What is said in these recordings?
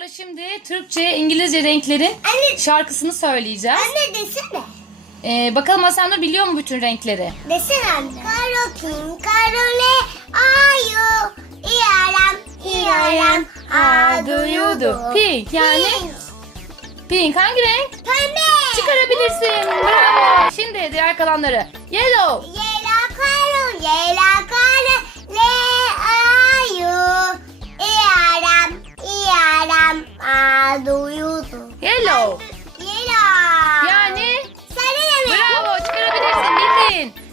Hiranur'la şimdi Türkçe, İngilizce renklerin Anne, şarkısını söyleyeceğiz. anne desene. Ee, bakalım Hasanur biliyor mu bütün renkleri? Desene anne. Karo kim, karole, ayu, iyaram, iyaram, aduyudu. Pink yani Pink, pink hangi renk? pembe. Çıkarabilirsin. Bravo. Şimdi diğer kalanları. Yellow.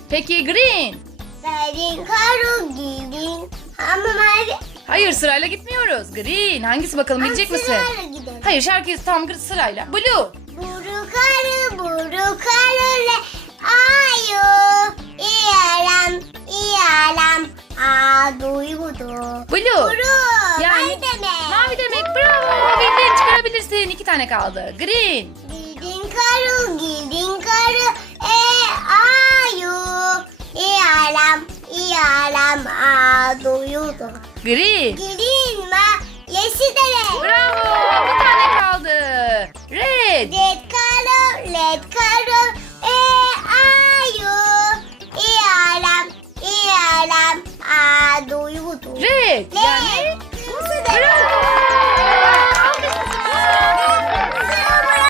Peki green. Verin karo gidin. Ama mavi. Hayır sırayla gitmiyoruz. Green. Hangisi bakalım bilecek misin? Sırayla gidelim. Hayır şarkıyı tam sırayla. Blue. Buru karı buru karı le ayu iyaram iyaram a duyudu. Blue. Buru Yani mavi demek. Mavi demek. Bravo. Bildin çıkarabilirsin. İki tane kaldı. Green. Gidin karı gidin karı e ayu iyaram iyaram a Green. Gidin ma yeşil demek. Bravo. Bir tane kaldı. Red. Red color, red color, e ayu, iyaram, iyaram, a duyudu. Red. Ne? Yani